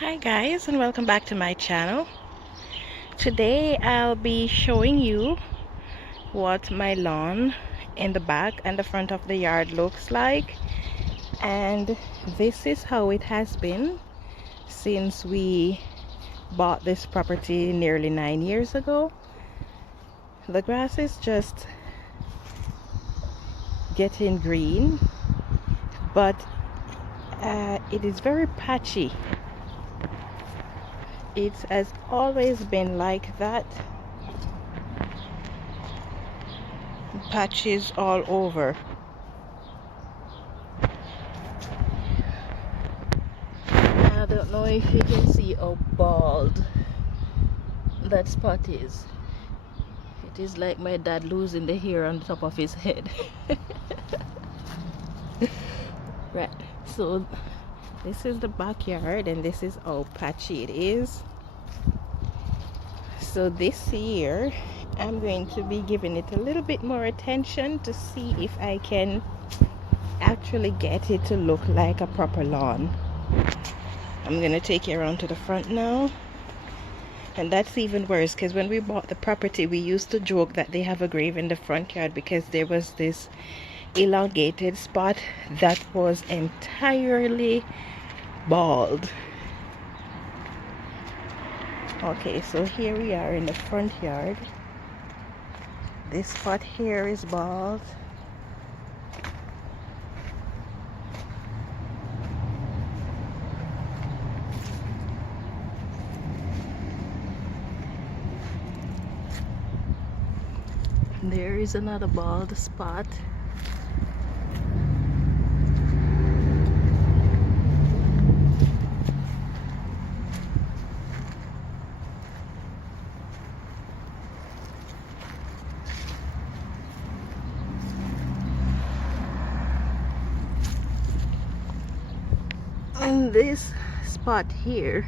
Hi guys, and welcome back to my channel. Today I'll be showing you what my lawn in the back and the front of the yard looks like, and this is how it has been since we bought this property nearly 9 years ago. The grass is just getting green, but it is very patchy. It has always been like that. Patches all over. I don't know if you can see how bald that spot is. It is like my dad losing the hair on the top of his head. Right, so this is the backyard and this is how patchy it is. So this year I'm going to be giving it a little bit more attention to see if I can actually get it to look like a proper lawn. I'm gonna take you around to the front now, and that's even worse because when we bought the property we used to joke that they have a grave in the front yard because there was this elongated spot that was entirely bald. Okay, so here we are in the front yard. This spot here is bald. There is another bald spot. And this spot here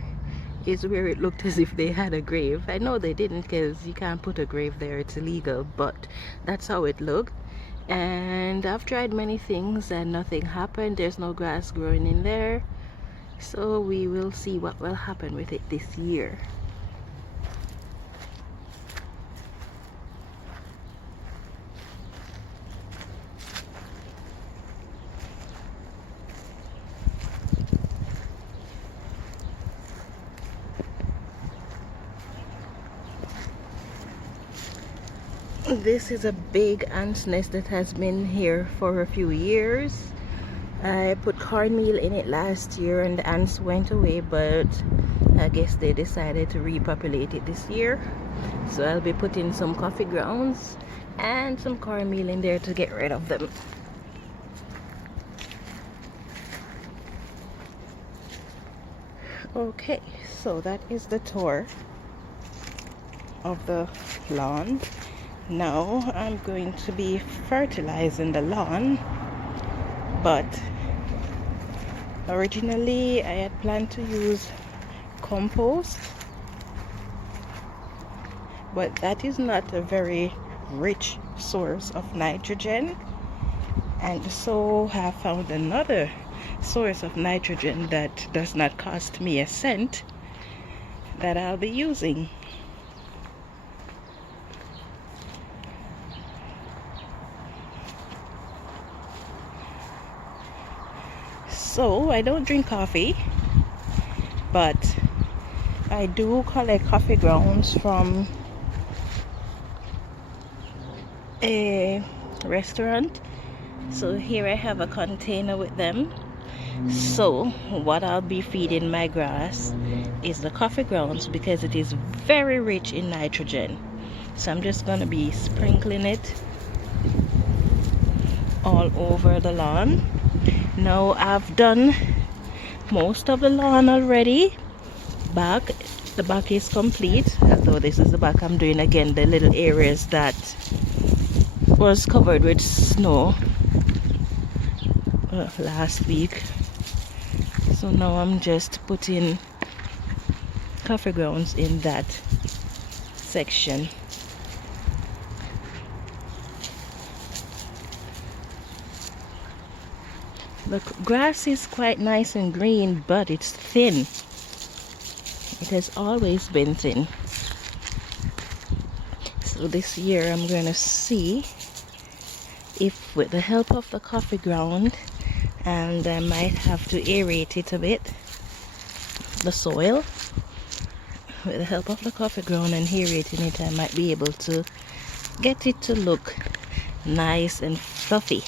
is where it looked as if they had a grave. I know they didn't because you can't put a grave there, it's illegal, but that's how it looked. And I've tried many things and nothing happened. There's no grass growing in there, so we will see what will happen with it this year. This is a big ant's nest that has been here for a few years. I put cornmeal in it last year and the ants went away, but I guess they decided to repopulate it this year. So I'll be putting some coffee grounds and some cornmeal in there to get rid of them. Okay, so that is the tour of the lawn. Now I'm going to be fertilizing the lawn, but originally I had planned to use compost, but that is not a very rich source of nitrogen, and so I have found another source of nitrogen that does not cost me a cent that I'll be using. So I don't drink coffee, but I do collect coffee grounds from a restaurant. So here I have a container with them. So what I'll be feeding my grass is the coffee grounds because it is very rich in nitrogen. So I'm just going to be sprinkling it all over the lawn. Now I've done most of the lawn already. The back is complete, although this is the back. I'm doing again the little areas that was covered with snow last week. So now I'm just putting coffee grounds in that section. The grass is quite nice and green, but it's thin. It has always been thin. So this year I'm going to see if with the help of the coffee ground, and I might have to aerate it a bit, the soil. With the help of the coffee ground and aerating it, I might be able to get it to look nice and fluffy.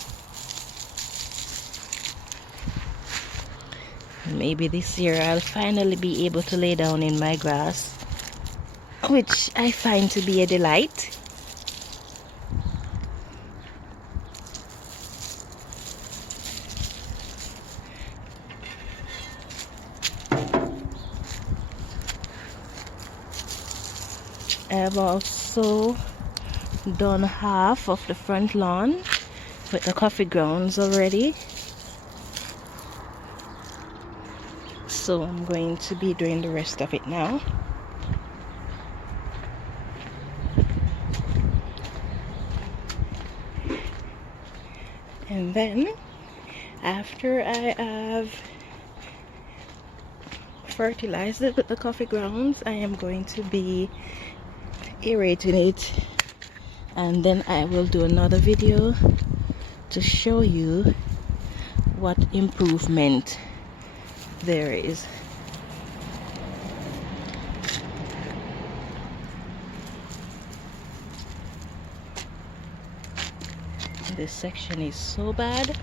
Maybe this year I'll finally be able to lay down in my grass, which I find to be a delight. I've also done half of the front lawn with the coffee grounds already. So I'm going to be doing the rest of it now. And then after I have fertilized it with the coffee grounds, I am going to be aerating it, and then I will do another video to show you what improvement there is. This section is so bad.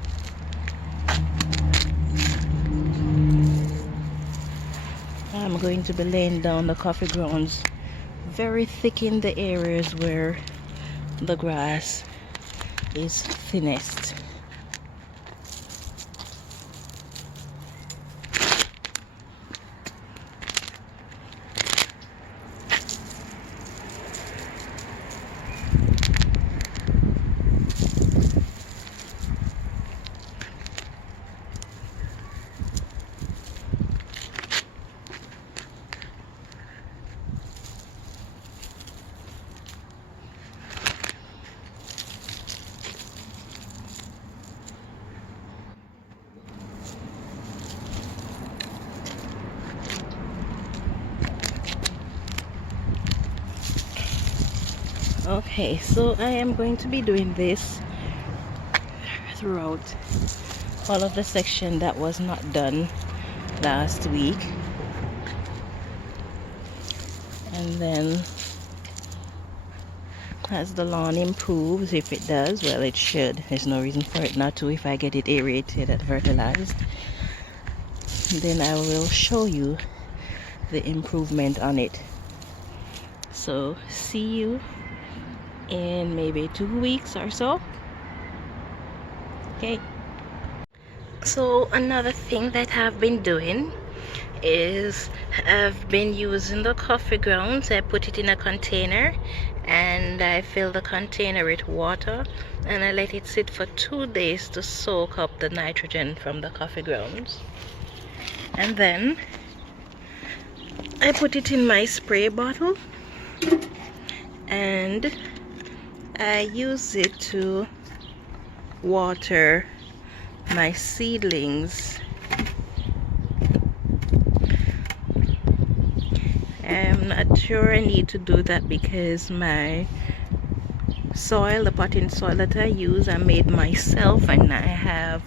I'm going to be laying down the coffee grounds very thick in the areas where the grass is thinnest. Okay, so I am going to be doing this throughout all of the section that was not done last week, and then as the lawn improves, if it does, well, it should, there's no reason for it not to if I get it aerated and fertilized, then I will show you the improvement on it. So see you in maybe 2 weeks or so. Okay, so another thing that I've been doing is I've been using the coffee grounds. I put it in a container and I fill the container with water and I let it sit for 2 days to soak up the nitrogen from the coffee grounds, and then I put it in my spray bottle and I use it to water my seedlings. I'm not sure I need to do that because my soil, the potting soil that I use, I made myself, and I have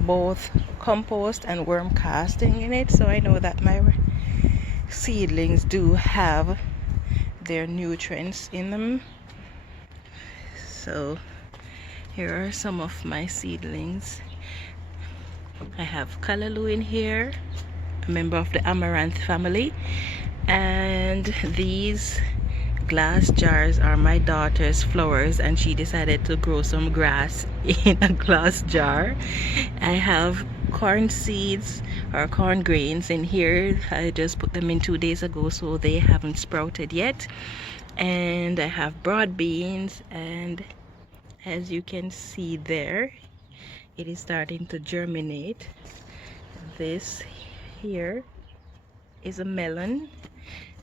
both compost and worm casting in it, so I know that my seedlings do have their nutrients in them. So here are some of my seedlings. I have callaloo in here, a member of the amaranth family, and these glass jars are my daughter's flowers, and she decided to grow some grass in a glass jar. I have corn seeds or corn grains in here. I just put them in 2 days ago, so they haven't sprouted yet. And I have broad beans, and as you can see there, it is starting to germinate. This here is a melon.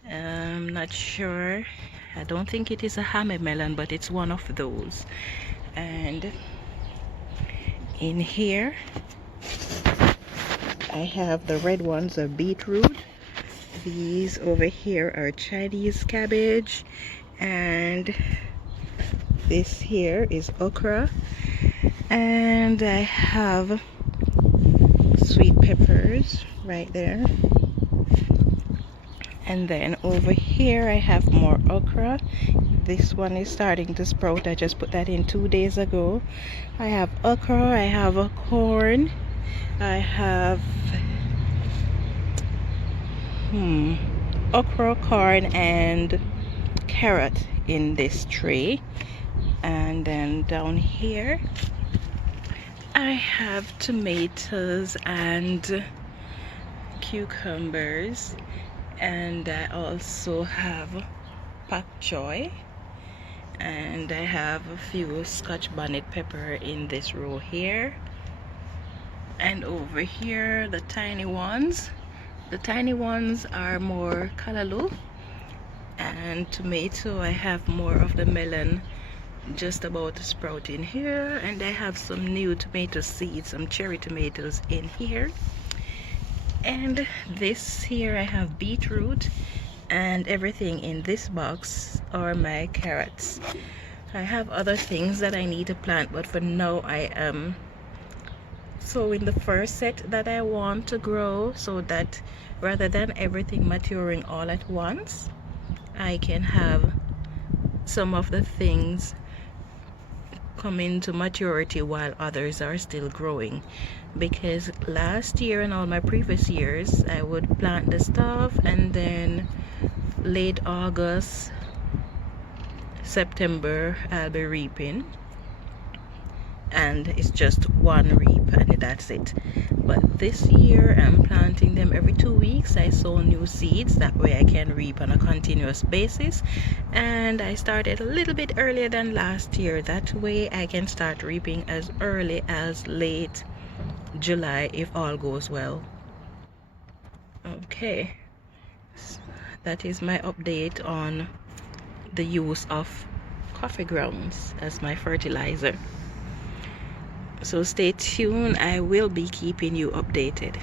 I'm not sure, I don't think it is a hammer melon, but it's one of those. And in here I have the red ones of beetroot, These over here are Chinese cabbage, and this here is okra, and I have sweet peppers right there. And then over here I have more okra. This one is starting to sprout. I just put that in 2 days ago. I have okra, I have a corn, I have okra, corn, and carrot in this tray. And then down here I have tomatoes and cucumbers, and I also have patchy, and I have a few Scotch bonnet pepper in this row here. And over here the tiny ones are more callaloo, and tomato, I have more of the melon just about to sprout in here, and I have some new tomato seeds, some cherry tomatoes in here. And this here I have beetroot, and everything in this box are my carrots. I have other things that I need to plant, but for now I am sowing the first set that I want to grow, so that rather than everything maturing all at once, I can have some of the things coming to maturity while others are still growing. Because last year and all my previous years, I would plant the stuff, and then late August, September I'll be reaping, and it's just one reap and that's it. But this year I'm planting them every 2 weeks. I sow new seeds, that way I can reap on a continuous basis, and I started a little bit earlier than last year. That way I can start reaping as early as late July if all goes well. Okay, that is my update on the use of coffee grounds as my fertilizer. So stay tuned, I will be keeping you updated.